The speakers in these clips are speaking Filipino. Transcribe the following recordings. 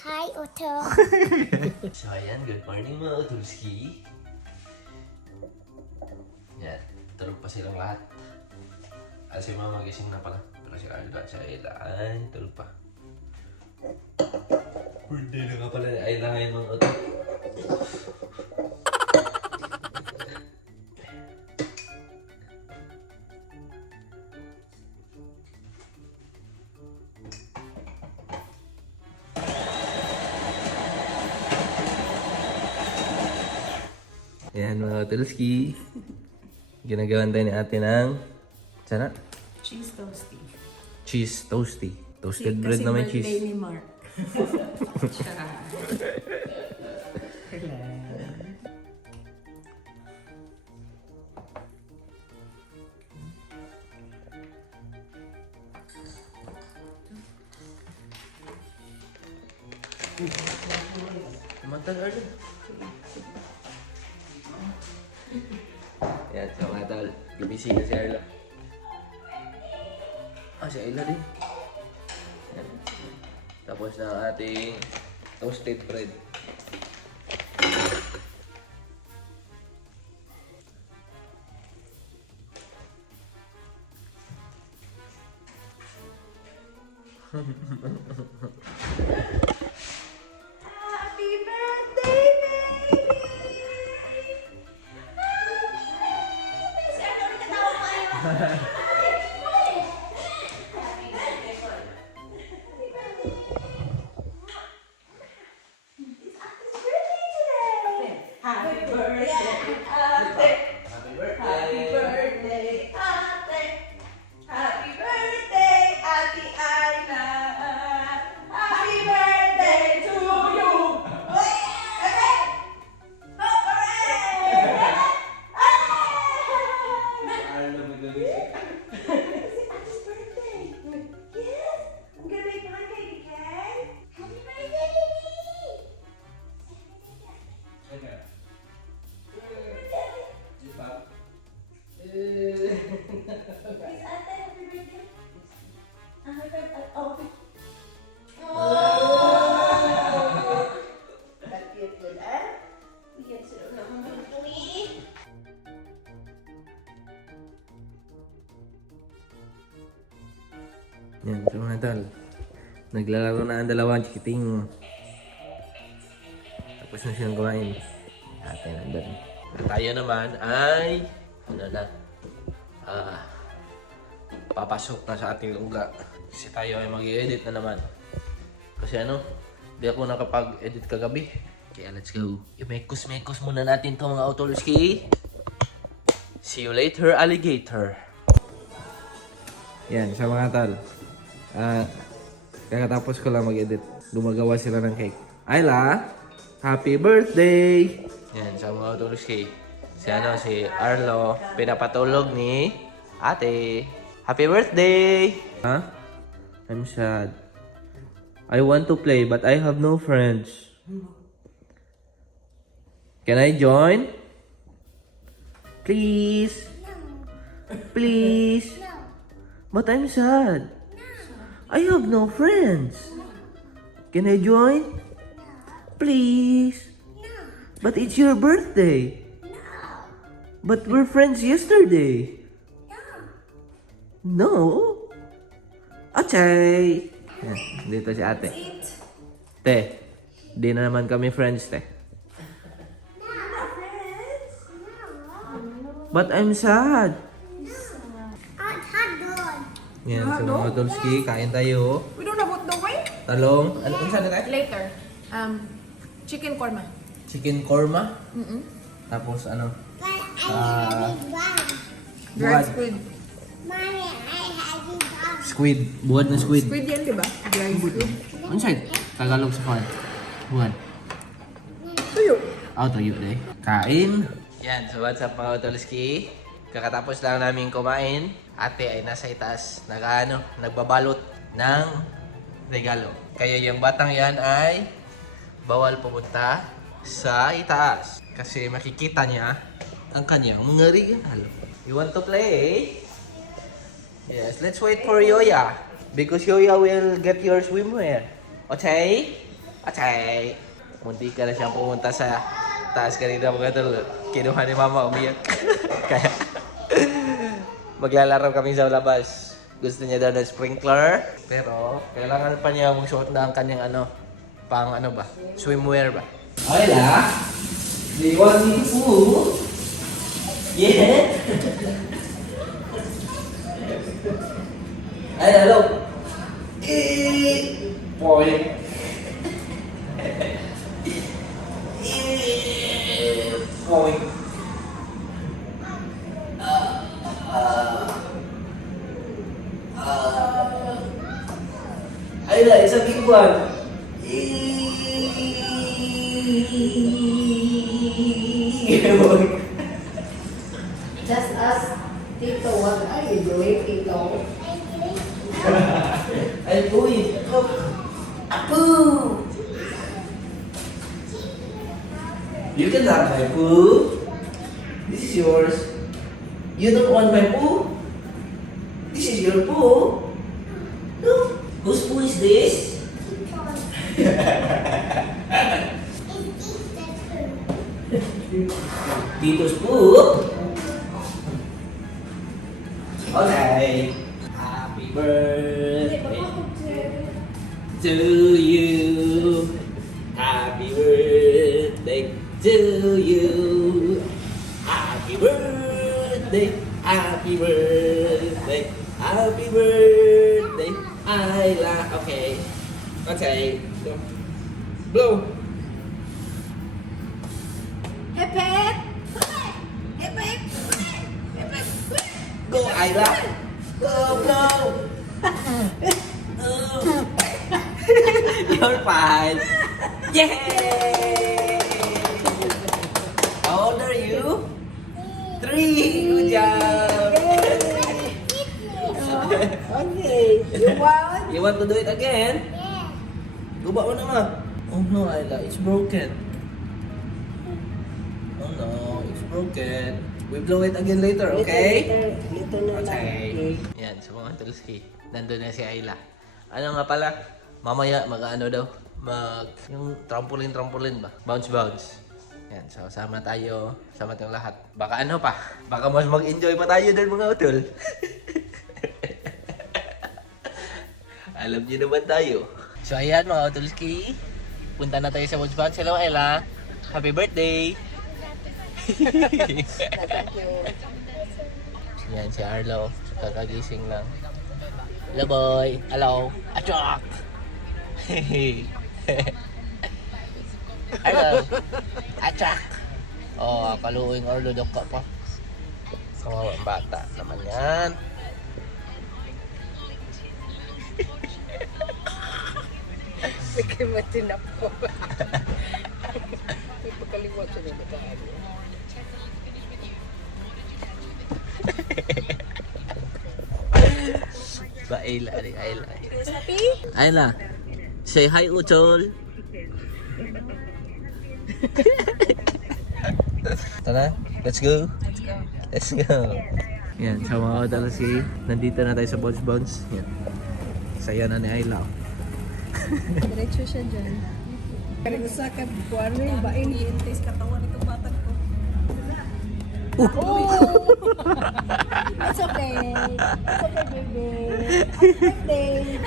Hi, Otto. So ayan, good morning mga Utulski. Yan, tulog pa silang lahat. At si Mama gising na pala. Pero si Aldo at si Ayla ay tulog pa. Birthday na nga pala ni Ayla ngayon mga Utol. Yan mga Utulski. Ginagawan tayo ni ate ng sana? Cheese toasty. Cheese toasty. Toasted bread na may cheese. Kasi birthday ni Mark. Mantag Arlo. Yan, so mga tol. Gibisi na si Arlo. Si Ayla din. Yan. Tapos na ang ating toasted bread. Happy birthday, baby! Happy birthday, ate! Happy Happy birthday, ate! Happy birthday, Ate Ayla! Happy birthday to you! Arlo magaling. It's Ate's birthday! Yes! I'm gonna make pancake, okay? Happy birthday, baby. Is Ate happy birthday? Happy birthday! Oh! That cute yun, ah? Bigyan sila naman ng kami. Yan, so mga tol. Naglalaro na ang dalawang chikiting. Tapos na siyang kumain. Ate nandun. At tayo naman ay papasok na sa ating lugar. Kasi tayo ay mag-i-edit na naman. Kasi di ako nakapag-edit kagabi. Kaya let's go. I-mekos-mekos muna natin to mga Utulski. See you later, alligator. Yan, sa mga tol. Kakatapos ko lang mag-edit. Gumagawa sila ng cake. Ayla, happy birthday! Yan, sa mga Utulski. Si Arlo, pinapatulog ni ate. Happy birthday! Huh? I'm sad. I want to play but I have no friends. Can I join? Please? Please? But I'm sad. I have no friends. Can I join? Please? But it's your birthday. But we're friends yesterday. No? Okay. Dito si ate. Te, di na naman kami friends, te. But I'm sad. Yan, sa mga Utulski, kain tayo. We don't have what the way? Talong. Ano kung saan na tayo? Later. Chicken korma. Chicken korma. Tapos Dried buwad. squid. Mommy, I have you done. Squid. Buwad na squid. Squid yan, di ba? Dried squid. Ano side? Tagalog sa kwan. Buwad. Tuyo. Tuyo day. Kain. Yan, so what's up mga Utulski? Kakatapos lang namin kumain. Ate ay nasa itaas. Nagbabalot ng regalo. Kaya yung batang yan ay bawal pumunta sa itaas. Kasi makikita niya ang kanyang mga regalo. You want to play? Yes, let's wait for Yoya. Because Yoya will get your swimwear. Okay? Atay! Munti ka na siyang pumunta sa taas kanina mga tol. Kinuha ni mama, umiyak. Kaya maglalaro kami sa labas. Gusto niya daw ng sprinkler. Pero kailangan pa niya magsuot na ang kanyang pang ba? Swimwear ba? Okay la. Do you want me to poo? Yeah. Ay, hello. Boy. Boy. Ayla, it's a big one. Just ask Tito, what are you doing, Tito? I'm going. Poo. You can have my poo. This is yours. You don't want my poo? This is your poo. No. Whose poo is this? Tito's poo. Okay. Happy birthday to you. Happy birthday to you. Happy birthday. Happy birthday. Happy birthday. Isla. Okay. Okay. Blow. Hip hip! Hip hip! Hip hip! Go, Isla. Go, blow. You're fine. Yay! How old are you? 3. Good job. Okay, you want? You want to do it again? Guba mo naman. Oh no, Isla, it's broken. Oh no, it's broken. We blow it again later, okay? Later na lang. Okay. Yan, sa mga tulski. Nandun na si Isla. Ano nga pala? Mamaya daw? Yung trampoline ba? Bounce. Yan, so sama tayo. Sama tayong lahat. Baka pa? Baka mas mag-enjoy pa tayo dun mga utol. Alam niyo naman tayo. So ayan mga utolski. Punta na tayo sa bounce. Hello Ella. Happy birthday! Yan si Arlo. Kakagising lang. Hello boy. Hello. Achok! Hello. Achok! Oh, kaluing Arlo dok ka pa. Kawawa ang bata naman yan. Sige, matinap ko. Ipagkaliwat siya na bataan. Ba Ayla, Ayla. Say hi utol. Tara, let's go. Let's go. Yan, sa mga utolski, nandito na tayo sa bounce. Yan. Saya na ni Ayla. Diretso siya dyan. Kaya sa sakad, kuwan mo yung bain, i-entaste katawan itong batang ko. Oh! It's okay. It's okay, baby. Happy birthday.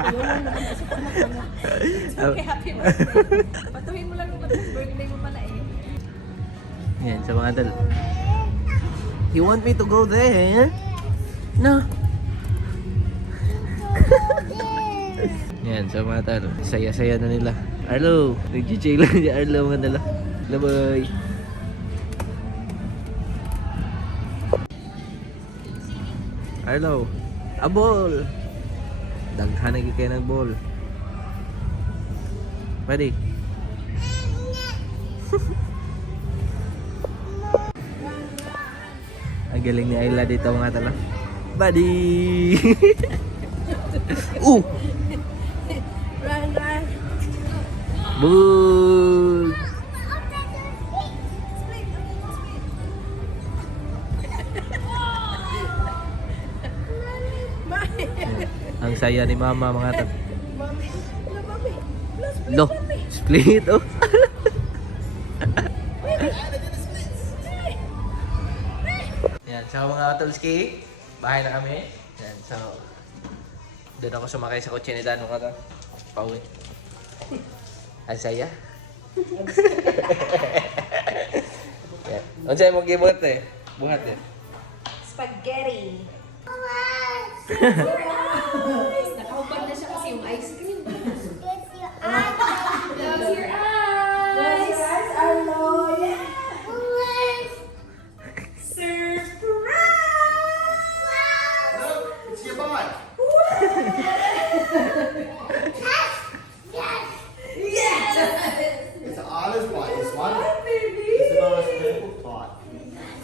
Ayaw lang naman kasi panak-panak. It's okay, happy birthday. Patuhin mo lang yung birthday mo pala eh. Yan, sa mga tol. You want me to go there? No. Yan, sa mga tol. Saya-saya na nila. Arlo, nag-chill lang si Arlo mga tol. Hello boy. Arlo, a ball. Daghan na kayo ng ball. Ready? Ang galing ni Ayla dito mga tala. Buddy! Run, run. Ball! Ang saya ni mama mga tala. Mami, mami. Lo! Split, oh. Yan, so mga Tolski, bahay na kami. Yan, so doon ako sumakay sa kotse ni Dan. Ano ka to? Pauwi. Ang saya. Yan. Ano sa'yo mong gibuhat eh? Buhat eh. Spaghetti. Nakahubad na siya kasi yung ice cream. Get your Close your eyes. Close your eyes, Arlo. Yeah. It's your boy. It's Anna's boy. This one. It's the most purple part.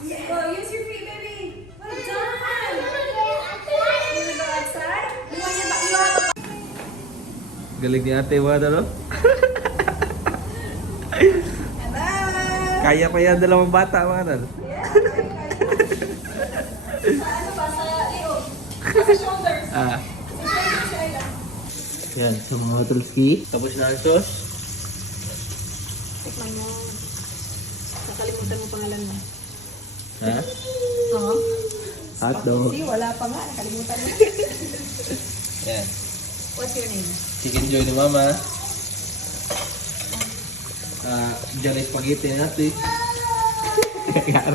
Go, use your feet, baby. Well done. You wanna go outside? You have a Galing ni ate mga dalo. Kaya pa yan dalawang bata mga dalo. ano ba sa iyo? Sa shoulders. Ah. Sa shoulders siya lang. Yan, sa mga Tolski. Tapos na ang sauce. Tikman mo. Nakalimutan mo pangalan mo. Ha? Oo. Hotdog. See, wala pa nga. Nakalimutan mo. Yan. What's your name? Chicken joy ni mama. Diyan ay spaghetti natin. Kaya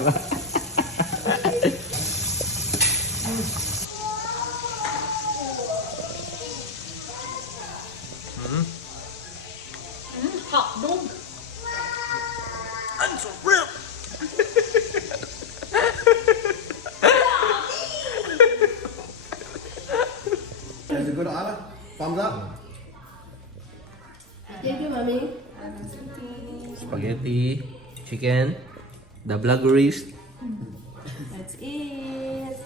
Hot dog. I'm so real. Is it good, Anna? Thumbs up. Thank you, mommy. Spaghetti, chicken, the blaggeries. That's it.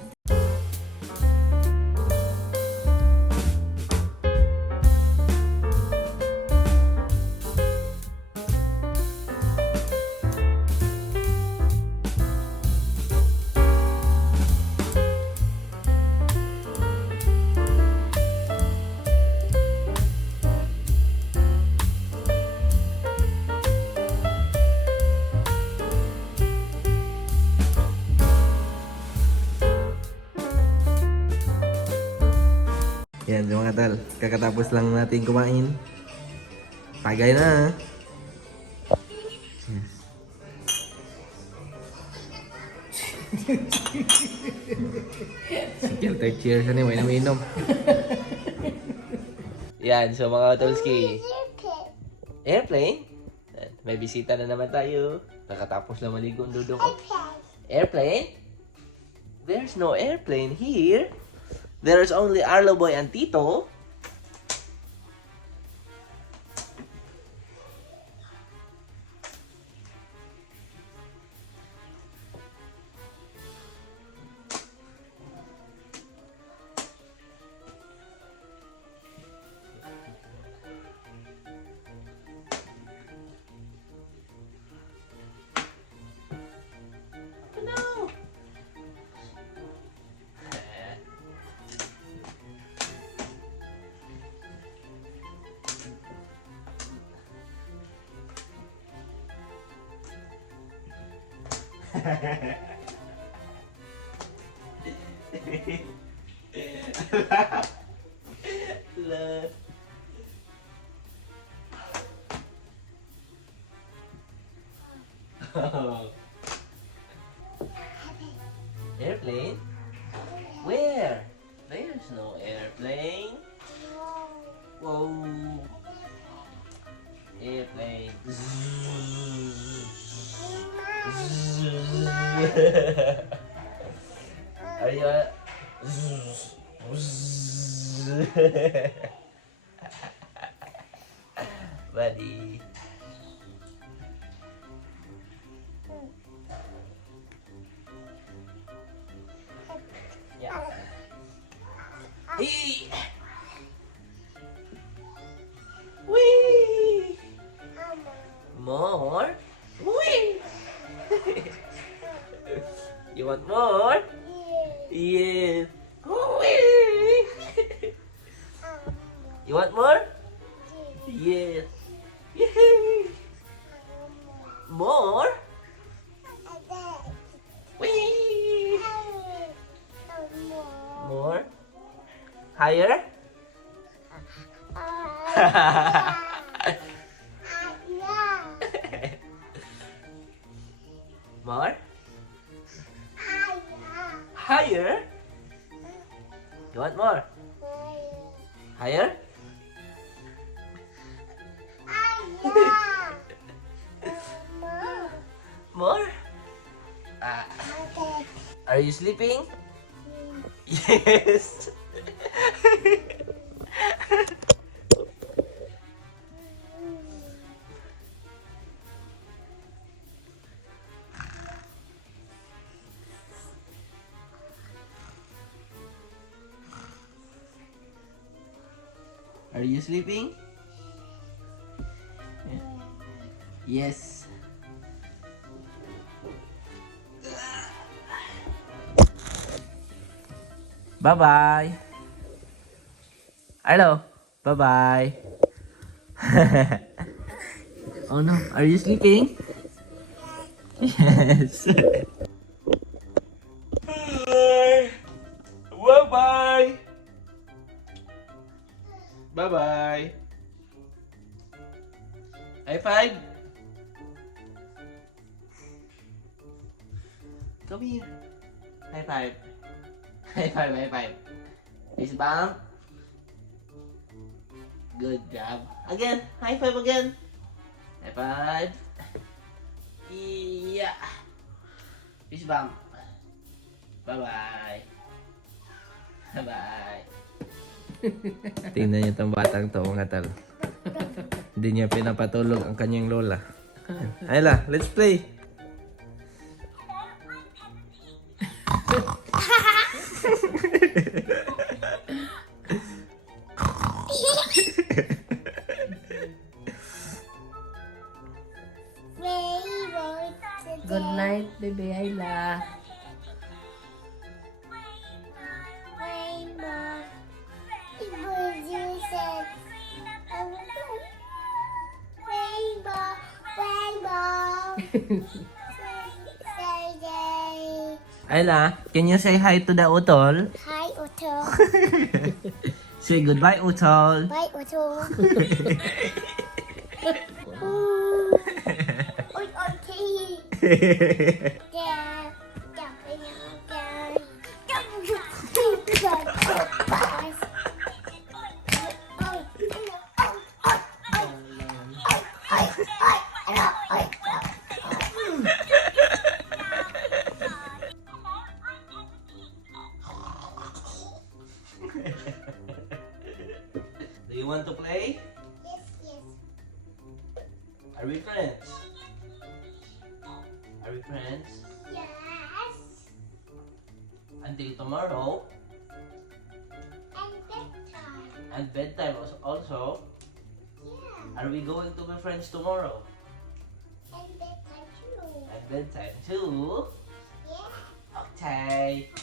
Yan, mga tal. Kakatapos lang natin kumain. Tagay na. Yes. Sige, third cheers na may naminom. Yan, so mga Tolski. Airplane? Yan, may bisita na naman tayo. Kakatapos lang maligo ang dudong ko. Airplane? There's no airplane here. There's only Arlo Boy and Tito. No. Love. Oh. Airplane? Where? There's no airplane. Whoa. Airplane. Are you buddy? Yeah. Hey. Wee. More? Wee. You want more? Yes. Wee. You want more? Yes. Higher? More? Higher? You want more? Higher? More? Are you sleeping? Yes. Are you sleeping? Yes. Bye-bye. Hello. Bye-bye. Oh no, are you sleeping? Yes. Bye-bye. Bye-bye. High five. Come here. High five. High five, high five. Fist bump. Good job. Again. High five again. High five. Yeah. Fist bump. Bye-bye. Bye-bye. Tingnan niyo itong batang to, mga tal. Hindi niya pinapatulog ang kanyang lola. Ayla, let's play. Good night, baby Ayla. Ayla, can you say hi to the utol? Hi, Otto. Say goodbye, utol. Bye, Otto. Ôi, okay. Yeah. Do you want to play? Yes, yes. Are we friends? Are we friends? Yes. Until tomorrow. And bedtime. And bedtime also. Yeah. Are we going to be friends tomorrow? And bedtime too. And bedtime too. Yeah. Okay.